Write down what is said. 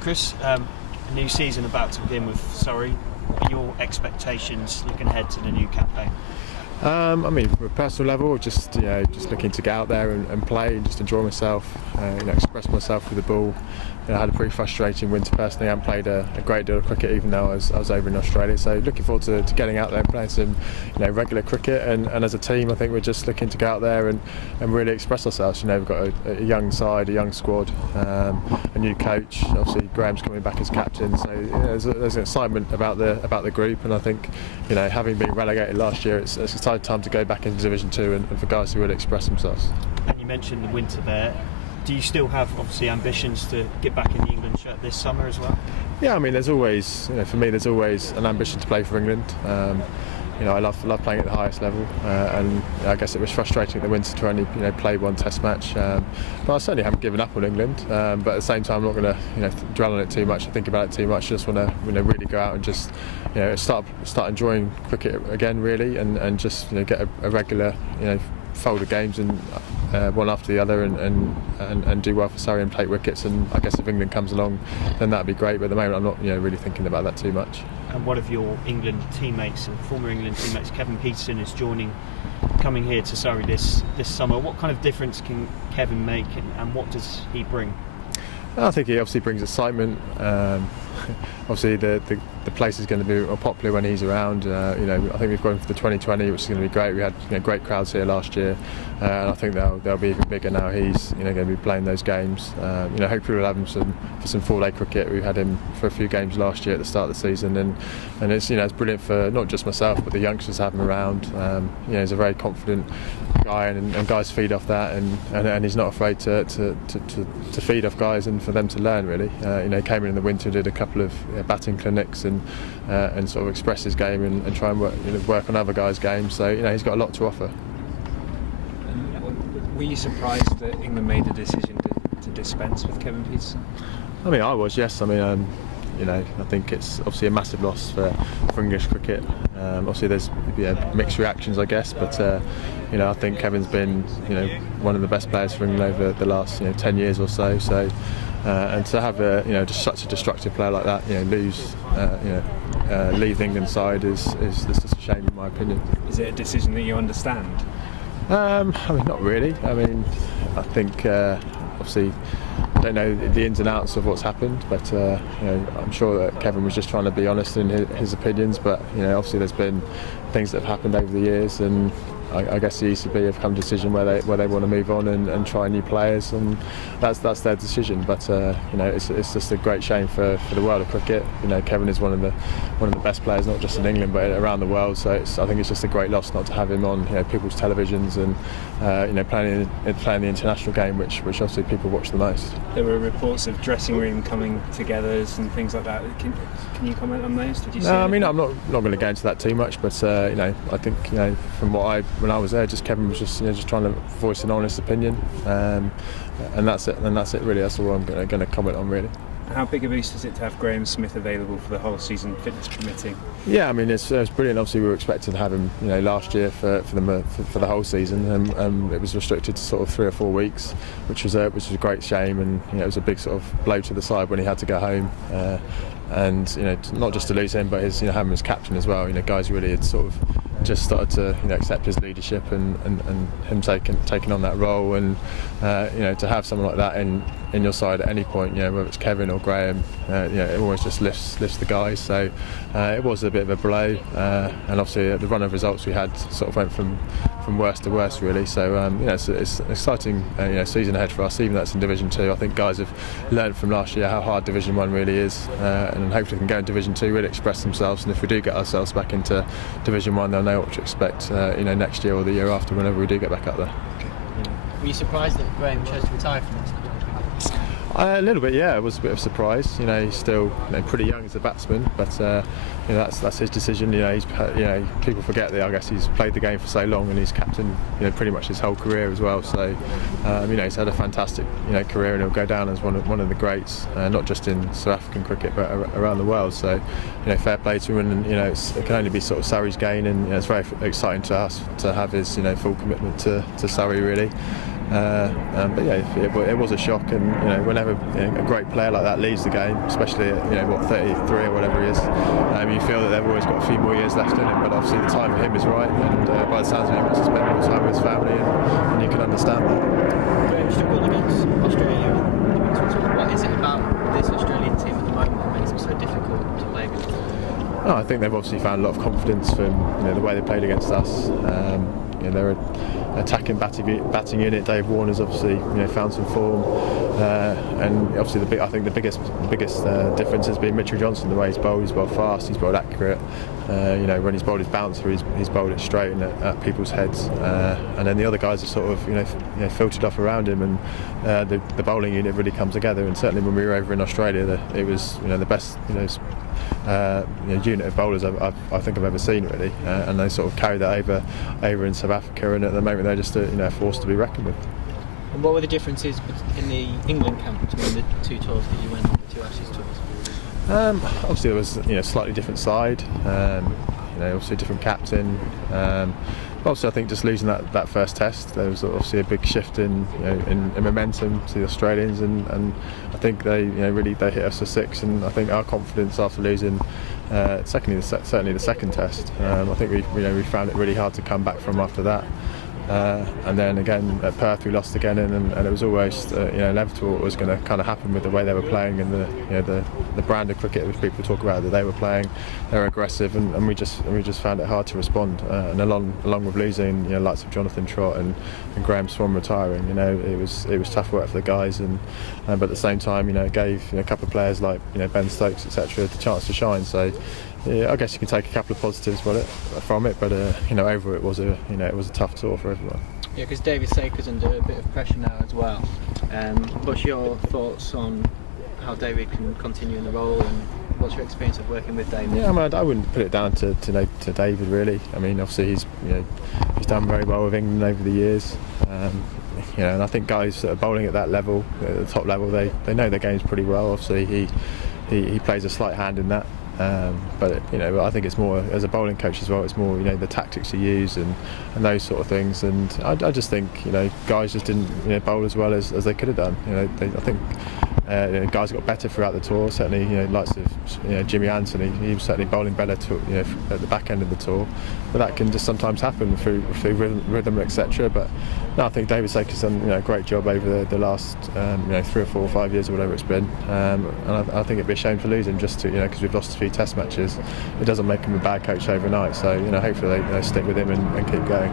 Chris, a new season about to begin with Surrey. What are your expectations looking ahead to the new campaign? From a personal level, just looking to get out there and play and just enjoy myself, express myself with the ball. I had a pretty frustrating winter personally. I haven't played a great deal of cricket even though I was over in Australia. So looking forward to getting out there and playing some regular cricket. And as a team, I think we're just looking to get out there and really express ourselves. We've got a young side, a young squad, a new coach. Obviously, Graham's coming back as captain. So there's an excitement about the group. And I think having been relegated last year, it's time to go back into Division 2 and for guys who will express themselves. And you mentioned the winter there. Do you still have obviously ambitions to get back in the England shirt this summer as well? Yeah, there's always, for me, there's always an ambition to play for England. I love playing at the highest level, and I guess it was frustrating in the winter to only play one Test match. But I certainly haven't given up on England. But at the same time, I'm not going to dwell on it too much, think about it too much. I just want to really go out and just start enjoying cricket again, really, and just get a regular fold of games and one after the other and do well for Surrey and take wickets. And I guess if England comes along, then that'd be great. But at the moment, I'm not really thinking about that too much. And one of your England teammates and former England teammates, Kevin Peterson, is coming here to Surrey this summer. What kind of difference can Kevin make, and what does he bring? I think he obviously brings excitement. Obviously, the place is going to be more popular when he's around. I think we've gone for the 2020, which is going to be great. We had great crowds here last year, and I think they'll be even bigger now. He's going to be playing those games. Hopefully we'll have him for some full-day cricket. We had him for a few games last year at the start of the season, and it's it's brilliant for not just myself but the youngsters to have him around. He's a very confident guy, and guys feed off that, and he's not afraid to feed off guys and for them to learn, really. He came in the winter, did a couple of batting clinics and sort of express his game and try and work on other guys' games. So he's got a lot to offer. Were you surprised that England made the decision to dispense with Kevin Peterson? I was, yes. I think it's obviously a massive loss for English cricket. Obviously there's mixed reactions, I guess, but I think Kevin's been one of the best players for England over the last 10 years or so. And to have just such a destructive player like that leave the England side is just a shame, in my opinion. Is it a decision that you understand? Not really. I think obviously I don't know the ins and outs of what's happened, but I'm sure that Kevin was just trying to be honest in his opinions. But obviously there's been things that have happened over the years, and I guess the ECB have come to a decision where they want to move on and try new players, and that's their decision. But it's just a great shame for the world of cricket. Kevin is one of the best players, not just in England but around the world. So I think it's just a great loss not to have him on people's televisions and playing the international game, which obviously people watch the most. There were reports of dressing room coming-togethers and things like that. Can you comment on those? Did you see? No, I'm not going to go into that too much, but I think from when I was there, Kevin was just trying to voice an honest opinion, and that's it. And that's it really. That's all I'm going to comment on, really. How big a boost is it to have Graham Smith available for the whole season, fitness permitting? Yeah, it's brilliant. Obviously, we were expecting to have him, last year for the whole season, and it was restricted to sort of 3 or 4 weeks, which was a great shame, and it was a big sort of blow to the side when he had to go home. And not just to lose him, but his having him as captain as well. Guys really had sort of just started to accept his leadership and him taking on that role, and to have someone like that in your side at any point, whether it's Kevin or Graham, it always just lifts the guys. So it was a bit of a blow, and obviously the run of results we had sort of went from worst to worst, really. So it's an exciting season ahead for us, even though it's in Division 2. I think guys have learned from last year how hard Division 1 really is, and hopefully can go in Division 2, really express themselves. And if we do get ourselves back into Division 1, they'll know what to expect next year or the year after, whenever we do get back up there. Were you surprised that Graham chose to retire from this? A little bit, yeah. It was a bit of a surprise. He's still pretty young as a batsman, but that's his decision. He's people forget that I guess he's played the game for so long, and he's captained pretty much his whole career as well. So he's had a fantastic career, and he'll go down as one of the greats, not just in South African cricket but around the world. So fair play to him, and it can only be sort of Surrey's gain, and it's very exciting to us to have his full commitment to Surrey, really. But yeah, it was a shock, and whenever a great player like that leaves the game, especially at 33 or whatever he is, you feel that they've always got a few more years left in him. But obviously the time for him is right, and by the sounds of it, he wants to spend more time with his family, and you can understand that. Graham struggled against Australia. What is it about this Australian team at the moment that makes them so difficult to play against? No, I think they've obviously found a lot of confidence from the way they played against us. They're an attacking batting unit. Dave Warner's obviously found some form, and obviously I think the biggest difference has been Mitchell Johnson. The way he's bowled fast, he's bowled accurate. When he's bowled his bouncer, he's bowled it straight and at people's heads. And then the other guys are sort of filtered off around him, and the bowling unit really come together. And certainly when we were over in Australia, it was the best unit of bowlers I think I've ever seen, really, and they sort of carried that over in South Africa, and at the moment they're just a force to be reckoned with. And what were the differences in the England camp between the two tours that you went on, the two Ashes tours? Obviously there was slightly different side, obviously a different captain. Obviously, I think just losing that first test, there was obviously a big shift in momentum to the Australians, and I think they hit us for 6, and I think our confidence after losing certainly the second test, I think we found it really hard to come back from after that. And then again at Perth we lost again, and it was almost inevitable what was going to kind of happen with the way they were playing, and the brand of cricket which people talk about that they were playing. They were aggressive, and we just found it hard to respond. And along with losing likes of Jonathan Trott and Graham Swan retiring, it was tough work for the guys, but at the same time it gave a couple of players like Ben Stokes etc. the chance to shine. So yeah, I guess you can take a couple of positives from it, but over it was a tough tour for everyone. Yeah, because David Saker's under a bit of pressure now as well. What's your thoughts on how David can continue in the role, and what's your experience of working with David? Yeah, I wouldn't put it down to David really. I mean, obviously he's done very well with England over the years. And I think guys that are bowling at that level, at the top level, they know their games pretty well. Obviously he plays a slight hand in that. But I think it's more as a bowling coach as well. It's more the tactics you use and those sort of things. And I just think guys just didn't bowl as well as they could have done. I think guys got better throughout the tour. Certainly likes of Jimmy Anthony. He was certainly bowling better at the back end of the tour. But that can just sometimes happen through rhythm etc. But no, I think David Saker's done a great job over the last 3 or 4 or 5 years or whatever it's been. And I think it'd be a shame to lose him just because we've lost a few test matches. It doesn't make him a bad coach overnight. So hopefully they stick with him and keep going.